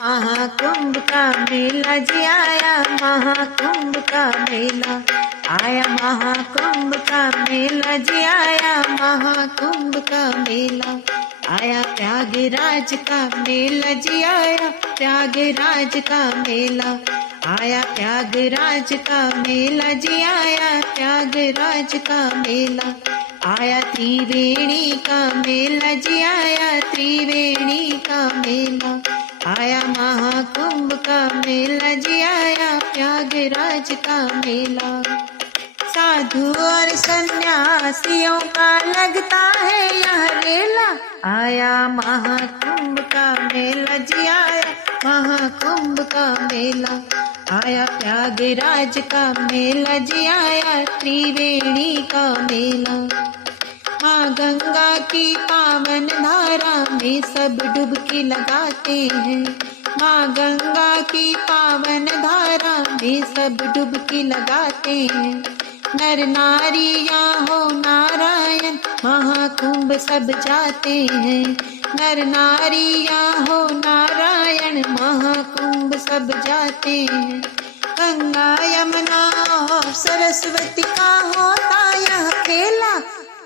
महाकुंभ का मेला जी आया, महाकुंभ का मेला आया, महाकुंभ का मेला जी आया, महाकुंभ का मेला आया, प्रयागराज का मेला जी आया, प्रयागराज का मेला आया, प्रयागराज का मेला जी आया, प्रयागराज का मेला आया, त्रिवेणी का मेला जी आया, त्रिवेणी का मेला आया, महाकुंभ का मेला जी आया, प्रयागराज का मेला। साधु और सन्यासियों का लगता है यह रेला, आया महाकुंभ का मेला जी आया, महाकुंभ का मेला आया, प्रयागराज का मेला जी आया, त्रिवेणी का मेला। माँ गंगा की पावन धारा में सब डुबकी लगाते हैं, माँ गंगा की पावन धारा में सब डुबकी लगाते हैं, नर नारियाँ हो नारायण महाकुंभ सब जाते हैं, नर नारियाँ हो नारायण महाकुंभ सब जाते हैं। गंगा यमुना और सरस्वती का होता यह खेला,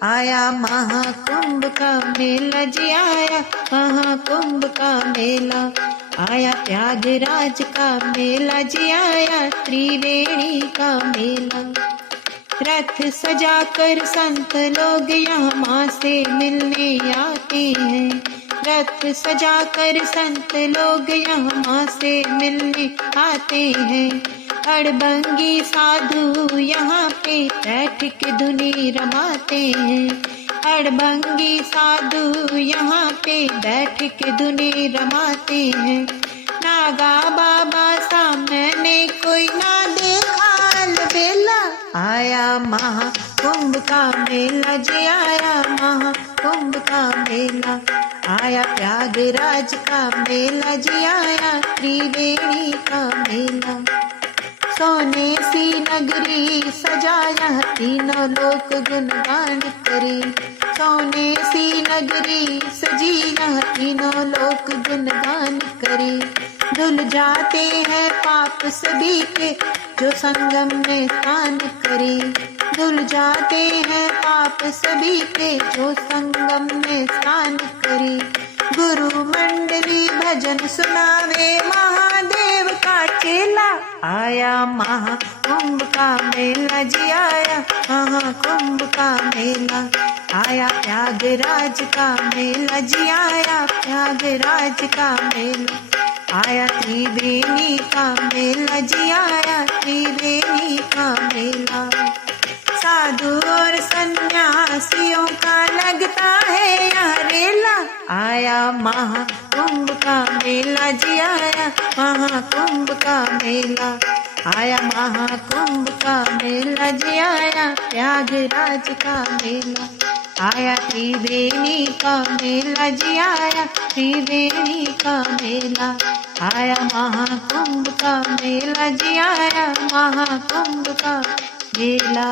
आया महाकुंभ का मेला जी आया, महाकुंभ का मेला आया, प्रयागराज का मेला जी आया, त्रिवेणी का मेला। रथ सजाकर संत लोग यहाँ माँ से मिलने आते हैं, रथ सजाकर संत लोग यहाँ माँ से मिलने आते हैं, अड़बंगी साधु यहाँ पे बैठ के धुनी रमाते हैं, अड़बंगी साधु यहाँ पे बैठ के धुनी रमाते हैं। नागा बाबा सामने कोई ना देखा अलबेला, आया महाकुंभ का मेला जी आया, महाकुंभ का मेला आया, प्रयागराज का मेला जी आया, त्रिवेणी का मेला। सोने सी नगरी सजाया तीनों लोक गुणगान करे, सोने सी नगरी सजी यह तीनों लोक गुणगान करे, धुल जाते हैं पाप सभी के जो संगम में स्नान करे, धुल जाते हैं पाप सभी के जो संगम में स्नान करे। गुरु मंडली भजन सुनावे महादेव का चेला, आया महाकुंभ का मेला जी आया, महाकुंभ का मेला आया, प्रयागराज का मेला जी आया, प्रयागराज का मेला आया, त्रिवेणी का मेला जी आया, त्रिवेणी का मेला। साधु और सन्यासियों का लगता है यह रेला, आया महाकुंभ का मेला जी आया, महाकुंभ का मेला आया, महाकुंभ का मेला जी आया, प्रयागराज का मेला आया, त्रिवेणी का मेला जी आया, त्रिवेणी का मेला आया, महाकुंभ का मेला जी आया, महाकुंभ का मेला।